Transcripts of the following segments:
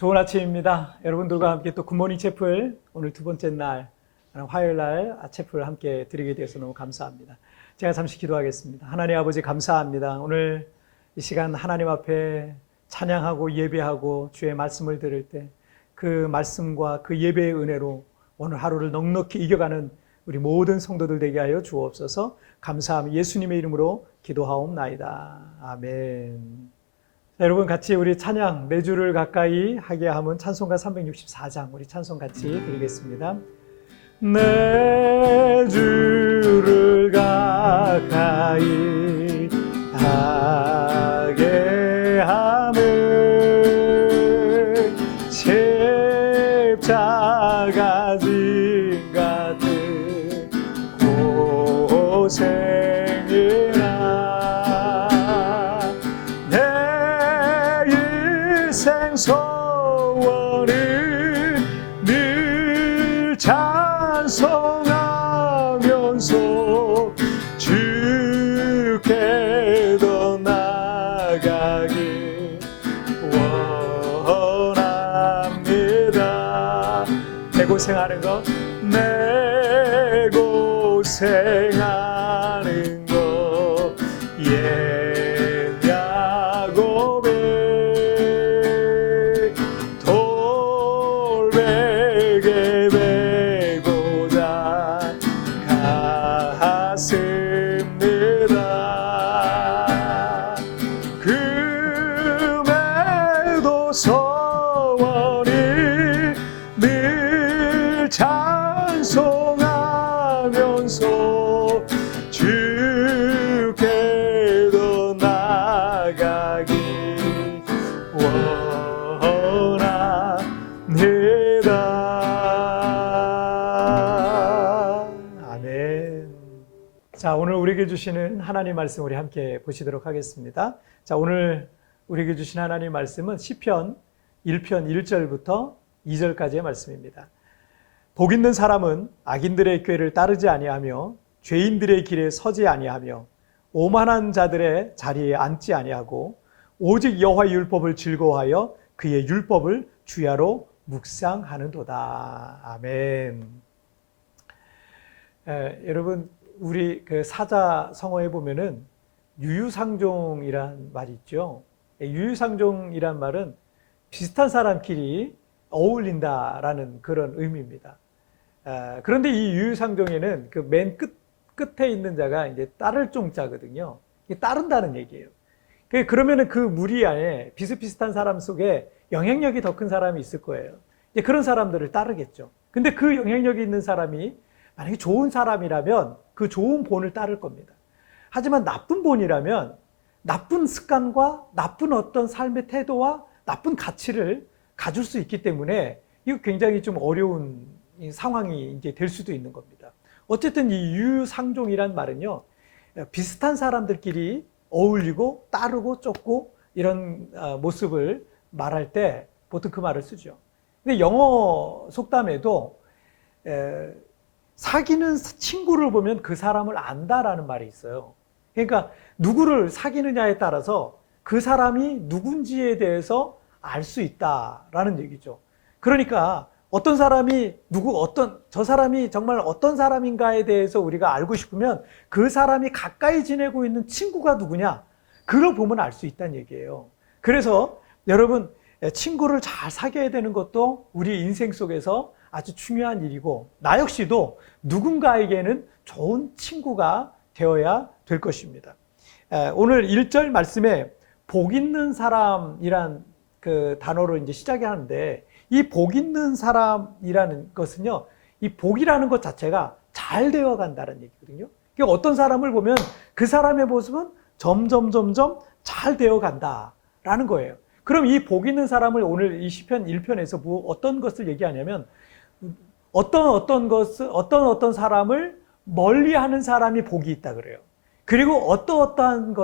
좋은 아침입니다. 여러분들과 함께 또 굿모닝 채플 오늘 두 번째 날 화요일 날 채플 함께 드리게 되어서 너무 감사합니다. 제가 잠시 기도하겠습니다. 하나님 아버지 감사합니다. 오늘 이 시간 하나님 앞에 찬양하고 예배하고 주의 말씀을 들을 때 그 말씀과 그 예배의 은혜로 오늘 하루를 넉넉히 이겨가는 우리 모든 성도들 되게 하여 주옵소서. 감사함 예수님의 이름으로 기도하옵나이다. 아멘. 자, 여러분 같이 우리 찬양 내 주를 가까이 하게 하면 찬송가 364장 우리 찬송 같이 드리겠습니다. 내 주를 가까이 하게 하면 십자가 진 같은 고생이나 소원을 늘 찬송하면서 주께 더 나아가길 원합니다. 내 고생하는 것, 내 고생하는 것, 소원을 늘 찬송하면서 주께 더 나아가길 원합니다. 아멘. 자, 오늘 우리에게 주시는 하나님 말씀 우리 함께 보시도록 하겠습니다. 자, 오늘 우리에게 주신 하나님 말씀은 시편 1편 1절부터 2절까지의 말씀입니다. 복 있는 사람은 악인들의 꾀를 따르지 아니하며 죄인들의 길에 서지 아니하며 오만한 자들의 자리에 앉지 아니하고 오직 여호와의 율법을 즐거워하여 그의 율법을 주야로 묵상하는도다. 아멘. 여러분 우리 그 사자성어에 보면은 유유상종이란 말이 있죠. 유유상종이란 말은 비슷한 사람끼리 어울린다라는 그런 의미입니다. 그런데 이 유유상종에는 그 맨 끝에 있는 자가 이제 따를 종자거든요. 따른다는 얘기예요. 그러면은 그 무리 안에 비슷비슷한 사람 속에 영향력이 더 큰 사람이 있을 거예요. 이제 그런 사람들을 따르겠죠. 근데 그 영향력이 있는 사람이 만약에 좋은 사람이라면 그 좋은 본을 따를 겁니다. 하지만 나쁜 본이라면 나쁜 습관과 나쁜 어떤 삶의 태도와 나쁜 가치를 가질 수 있기 때문에 이거 굉장히 좀 어려운 상황이 이제 될 수도 있는 겁니다. 어쨌든 이 유유상종이란 말은요, 비슷한 사람들끼리 어울리고 따르고 쫓고 이런 모습을 말할 때 보통 그 말을 쓰죠. 근데 영어 속담에도 사귀는 친구를 보면 그 사람을 안다라는 말이 있어요. 그러니까 누구를 사귀느냐에 따라서 그 사람이 누군지에 대해서 알 수 있다라는 얘기죠. 그러니까 어떤 사람이 저 사람이 정말 어떤 사람인가에 대해서 우리가 알고 싶으면 그 사람이 가까이 지내고 있는 친구가 누구냐, 그걸 보면 알 수 있다는 얘기예요. 그래서 여러분 친구를 잘 사귀어야 되는 것도 우리 인생 속에서 아주 중요한 일이고 나 역시도 누군가에게는 좋은 친구가 되어야 될 것입니다. 오늘 1절 말씀에 복 있는 사람이란 그 단어로 이제 시작이 하는데 이 복 있는 사람이라는 것은요, 이 복이라는 것 자체가 잘 되어 간다는 얘기거든요. 그러니까 어떤 사람을 보면 그 사람의 모습은 점점 잘 되어 간다라는 거예요. 그럼 이 복 있는 사람을 오늘 이 시편 1편에서 어떤 것을 얘기하냐면 어떤 사람을 멀리하는 사람이 복이 있다 그래요. 그리고 어떠한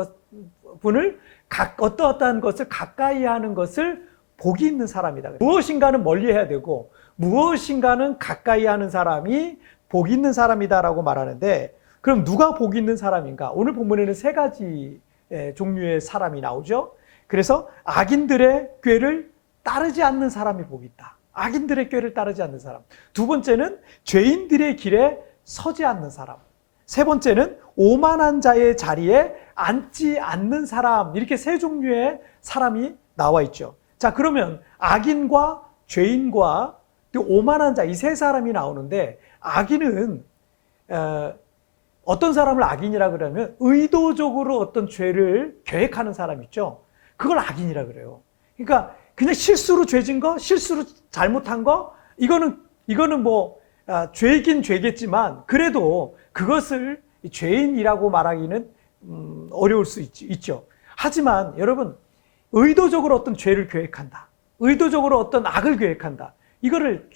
것을 가까이 하는 것을 복이 있는 사람이다. 무엇인가는 멀리해야 되고 무엇인가는 가까이 하는 사람이 복이 있는 사람이다라고 말하는데, 그럼 누가 복이 있는 사람인가? 오늘 본문에는 세 가지 종류의 사람이 나오죠. 그래서 악인들의 꾀를 따르지 않는 사람이 복이 있다. 악인들의 꾀를 따르지 않는 사람. 두 번째는 죄인들의 길에 서지 않는 사람. 세 번째는 오만한 자의 자리에 앉지 않는 사람. 이렇게 세 종류의 사람이 나와 있죠. 자, 그러면 악인과 죄인과 또 오만한 자, 이 세 사람이 나오는데, 악인은 어떤 사람을 악인이라 그러면 의도적으로 어떤 죄를 계획하는 사람 있죠. 그걸 악인이라 그래요. 그러니까 그냥 실수로 죄진 거, 실수로 잘못한 거, 이거는 뭐 죄이긴 죄겠지만 그래도 그것을 죄인이라고 말하기는 어려울 수 있죠. 하지만 여러분, 의도적으로 어떤 죄를 계획한다, 의도적으로 어떤 악을 계획한다, 이거를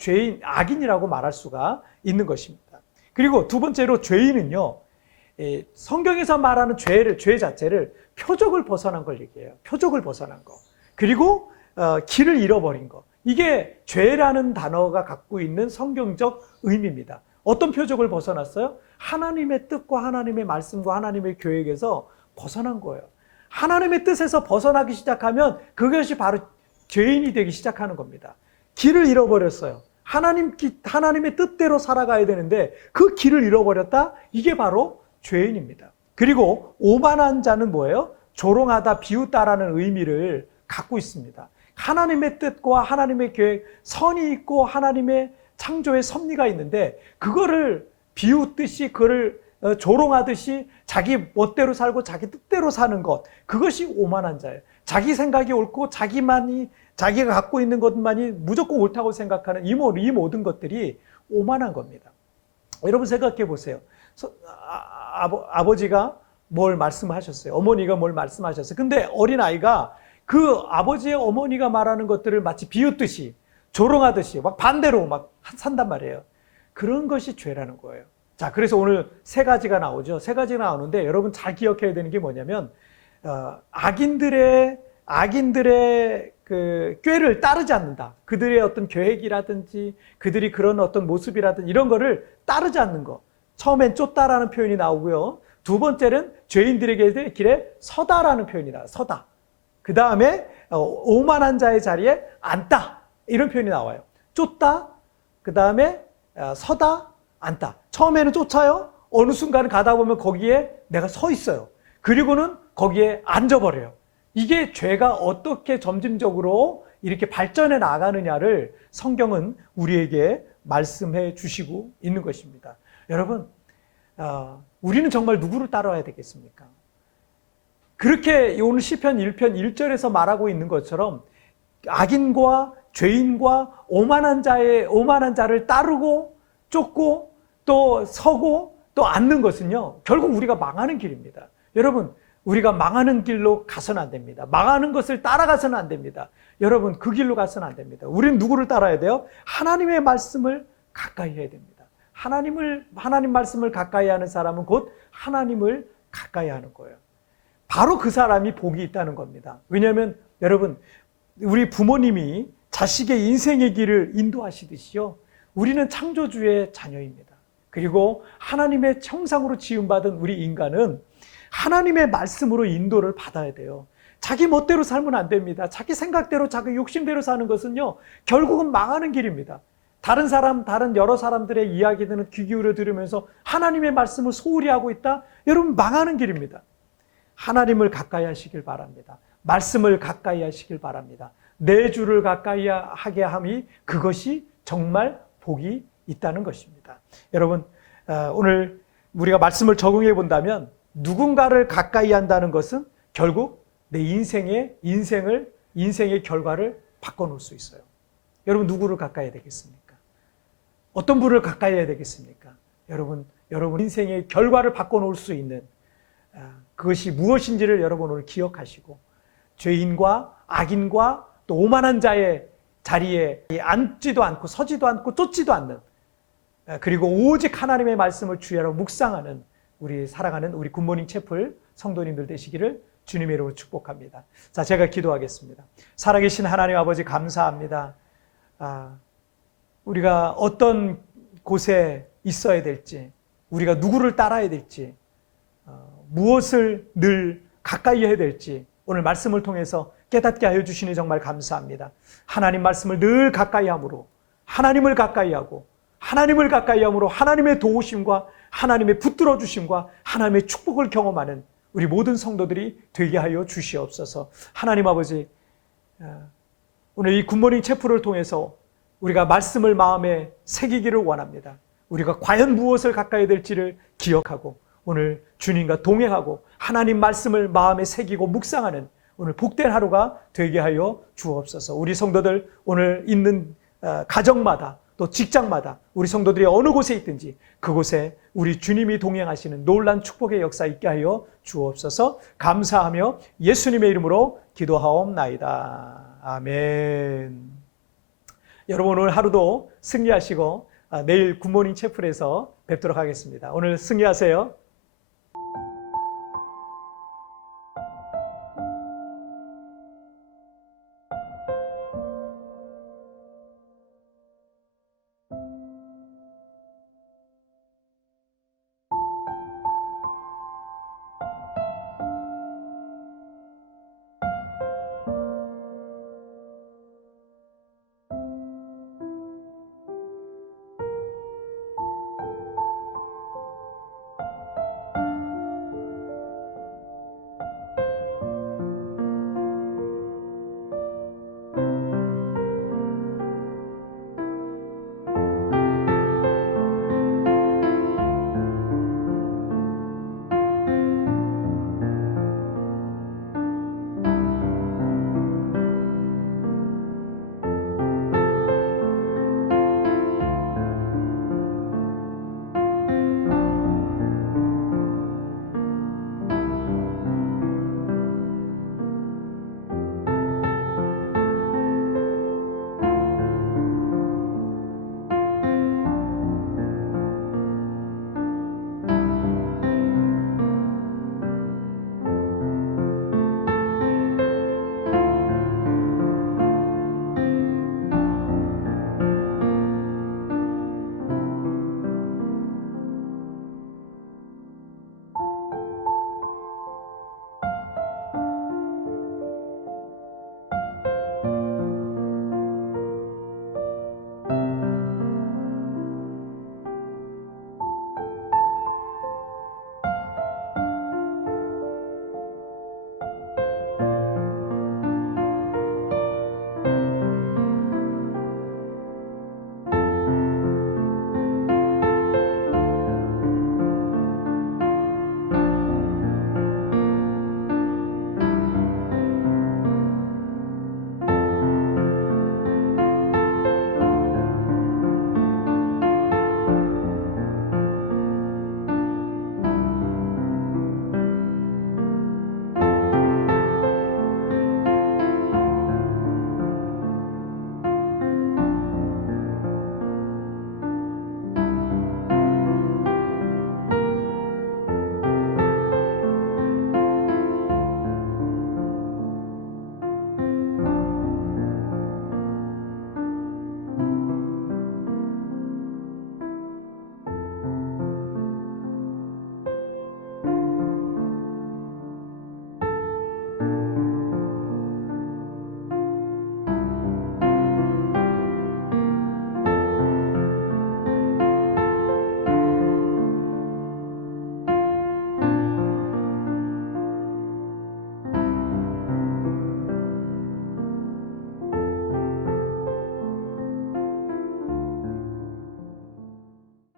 악인이라고 말할 수가 있는 것입니다. 그리고 두 번째로 죄인은요, 성경에서 말하는 죄 자체를 표적을 벗어난 걸 얘기해요. 표적을 벗어난 거. 그리고 길을 잃어버린 거. 이게 죄라는 단어가 갖고 있는 성경적 의미입니다. 어떤 표적을 벗어났어요? 하나님의 뜻과 하나님의 말씀과 하나님의 계획에서 벗어난 거예요. 하나님의 뜻에서 벗어나기 시작하면 그것이 바로 죄인이 되기 시작하는 겁니다. 길을 잃어버렸어요. 하나님의 뜻대로 살아가야 되는데 그 길을 잃어버렸다? 이게 바로 죄인입니다. 그리고 오만한 자는 뭐예요? 조롱하다, 비웃다라는 의미를 갖고 있습니다. 하나님의 뜻과 하나님의 계획, 선이 있고 하나님의 창조의 섭리가 있는데 그거를 비웃듯이, 그거를 조롱하듯이 자기 멋대로 살고 자기 뜻대로 사는 것, 그것이 오만한 자예요. 자기 생각이 옳고 자기가 갖고 있는 것만이 무조건 옳다고 생각하는 이 모든 것들이 오만한 겁니다. 여러분 생각해 보세요. 아버지가 뭘 말씀하셨어요. 어머니가 뭘 말씀하셨어요. 근데 어린아이가 그 아버지의 어머니가 말하는 것들을 마치 비웃듯이, 조롱하듯이 막 반대로 막 산단 말이에요. 그런 것이 죄라는 거예요. 자, 그래서 오늘 세 가지가 나오죠. 세 가지가 나오는데 여러분 잘 기억해야 되는 게 뭐냐면 악인들의 그 꾀를 따르지 않는다. 그들의 어떤 계획이라든지 그들이 그런 어떤 모습이라든지 이런 거를 따르지 않는 거. 처음엔 쫓다라는 표현이 나오고요. 두 번째는 죄인들에게 길에 서다라는 표현이 나와요. 서다. 그 다음에 오만한 자의 자리에 앉다. 이런 표현이 나와요. 쫓다, 그 다음에 서다, 앉다. 처음에는 쫓아요. 어느 순간 가다 보면 거기에 내가 서 있어요. 그리고는 거기에 앉아버려요. 이게 죄가 어떻게 점진적으로 이렇게 발전해 나가느냐를 성경은 우리에게 말씀해 주시고 있는 것입니다. 여러분, 우리는 정말 누구를 따라야 되겠습니까? 그렇게 오늘 시편 1편 1절에서 말하고 있는 것처럼 악인과 죄인과 오만한 자를 따르고 쫓고 또 서고 또 앉는 것은요, 결국 우리가 망하는 길입니다. 여러분, 우리가 망하는 길로 가서는 안 됩니다. 망하는 것을 따라가서는 안 됩니다. 여러분, 그 길로 가서는 안 됩니다. 우리는 누구를 따라야 돼요? 하나님의 말씀을 가까이 해야 됩니다. 하나님 말씀을 가까이 하는 사람은 곧 하나님을 가까이 하는 거예요. 바로 그 사람이 복이 있다는 겁니다. 왜냐하면 여러분, 우리 부모님이 자식의 인생의 길을 인도하시듯이요, 우리는 창조주의 자녀입니다. 그리고 하나님의 형상으로 지음받은 우리 인간은 하나님의 말씀으로 인도를 받아야 돼요. 자기 멋대로 살면 안 됩니다. 자기 생각대로, 자기 욕심대로 사는 것은요, 결국은 망하는 길입니다. 다른 여러 사람들의 이야기들은 귀 기울여 들으면서 하나님의 말씀을 소홀히 하고 있다? 여러분, 망하는 길입니다. 하나님을 가까이 하시길 바랍니다. 말씀을 가까이 하시길 바랍니다. 내 주를 가까이 하게 함이 그것이 정말 복이 있다는 것입니다. 여러분, 오늘 우리가 말씀을 적용해 본다면 누군가를 가까이 한다는 것은 결국 내 인생의 결과를 바꿔놓을 수 있어요. 여러분, 누구를 가까이 해야 되겠습니까? 어떤 분을 가까이 해야 되겠습니까? 여러분 인생의 결과를 바꿔놓을 수 있는 그것이 무엇인지를 여러분 오늘 기억하시고, 죄인과 악인과 또 오만한 자의 자리에 앉지도 않고 서지도 않고 쫓지도 않는, 그리고 오직 하나님의 말씀을 주야로 묵상하는 우리 사랑하는 우리 굿모닝 채플 성도님들 되시기를 주님의 이름으로 축복합니다. 자, 제가 기도하겠습니다. 살아계신 하나님 아버지, 감사합니다. 우리가 어떤 곳에 있어야 될지, 우리가 누구를 따라야 될지, 무엇을 늘 가까이 해야 될지 오늘 말씀을 통해서 깨닫게 하여 주시니 정말 감사합니다. 하나님 말씀을 늘 가까이 함으로, 하나님을 가까이 하고, 하나님을 가까이 함으로 하나님의 도우심과 하나님의 붙들어 주심과 하나님의 축복을 경험하는 우리 모든 성도들이 되게 하여 주시옵소서. 하나님 아버지, 오늘 이 굿모닝 체프를 통해서 우리가 말씀을 마음에 새기기를 원합니다. 우리가 과연 무엇을 가까이 될지를 기억하고 오늘 주님과 동행하고 하나님 말씀을 마음에 새기고 묵상하는 오늘 복된 하루가 되게 하여 주옵소서. 우리 성도들 오늘 있는 가정마다 또 직장마다 우리 성도들이 어느 곳에 있든지 그곳에 우리 주님이 동행하시는 놀란 축복의 역사 있게 하여 주옵소서. 감사하며 예수님의 이름으로 기도하옵나이다. 아멘. 여러분 오늘 하루도 승리하시고 내일 굿모닝 채플에서 뵙도록 하겠습니다. 오늘 승리하세요.